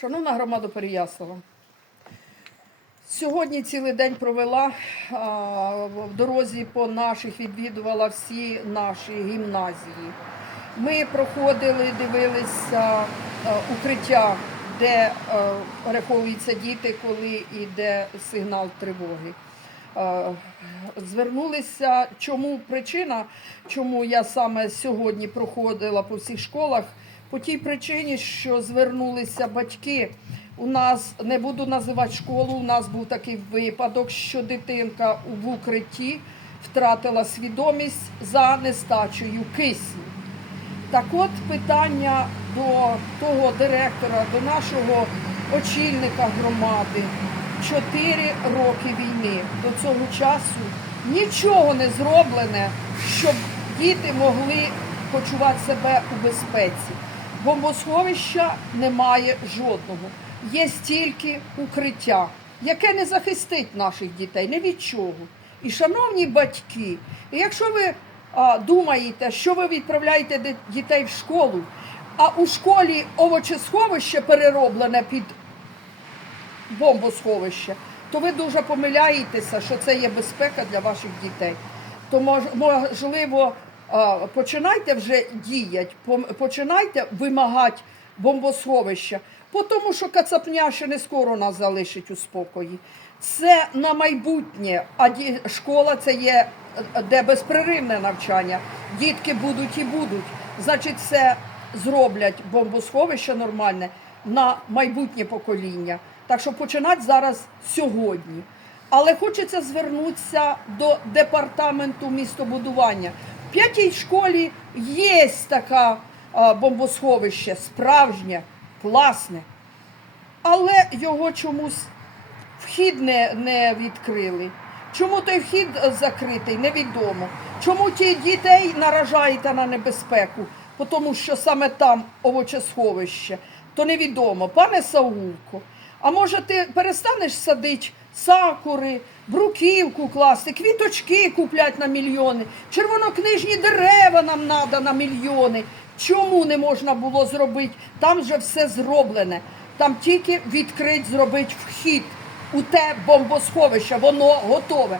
Шановна громада Переяслава, сьогодні цілий день провела в дорозі по наших, відвідувала всі наші гімназії. Ми проходили, дивилися укриття, де переховуються діти, коли йде сигнал тривоги. Звернулися, чому причина, чому я саме сьогодні проходила по всіх школах, по тій причині, що звернулися батьки. У нас не буду називати школу. У нас був такий випадок, що дитинка в укритті втратила свідомість за нестачею кисню. Так от питання до того директора, до нашого очільника громади. Чотири роки війни до цього часу нічого не зроблене, щоб діти могли почувати себе у безпеці. Бомбосховища немає жодного. Є стільки укриття, яке не захистить наших дітей ні від чого. І шановні батьки, якщо ви а, думаєте, що ви відправляєте дітей в школу, а у школі овочесховище перероблене під бомбосховище, то ви дуже помиляєтеся, що це є безпека для ваших дітей. То можливо, починайте вже діяти, починайте вимагати бомбосховища, бо тому що кацапня ще не скоро нас залишить у спокої. Це на майбутнє, а школа це є е, де безпреривне навчання. Дітки будуть і будуть. Значить, це зроблять бомбосховище нормальне на майбутнє покоління. Так що починати зараз сьогодні. Але хочеться звернутися до департаменту містобудування. П'ятій школі є така бомбосховище, справжнє, класне, але його чомусь вхід не, не відкрили. Чому той вхід закритий, невідомо. Чому ті дітей наражаєте на небезпеку, тому що саме там овочесховище, то невідомо. Пане Саулко, а може ти перестанеш садити сакури, бруківку класти, квіточки куплять на мільйони, червонокнижні дерева нам треба на мільйони. Чому не можна було зробити? Там вже все зроблене. Там тільки відкрить, зробити вхід у те бомбосховище, воно готове.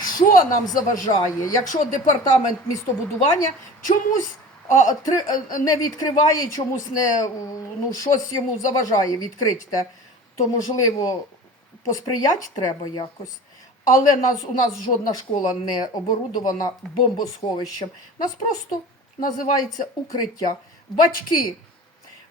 Що нам заважає, якщо департамент містобудування чомусь а, три, е, не відкриває, чомусь не ну, щось йому заважає відкрити те, то можливо посприяти треба якось. Але нас, у нас жодна школа не оборудована бомбосховищем. Нас просто називається укриття. Батьки,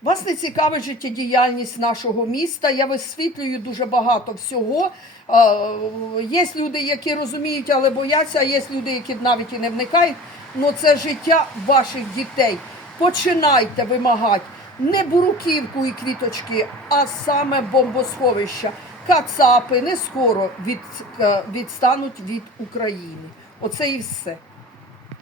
вас не цікавить життєдіяльність нашого міста. Я висвітлюю дуже багато всього. Е, Є люди, які розуміють, але бояться, а є люди, які навіть і не вникають. Ну це життя ваших дітей. Починайте вимагати не буруківку і квіточки, а саме бомбосховища. Кацапи не скоро від, е, відстануть від України. Оце і все.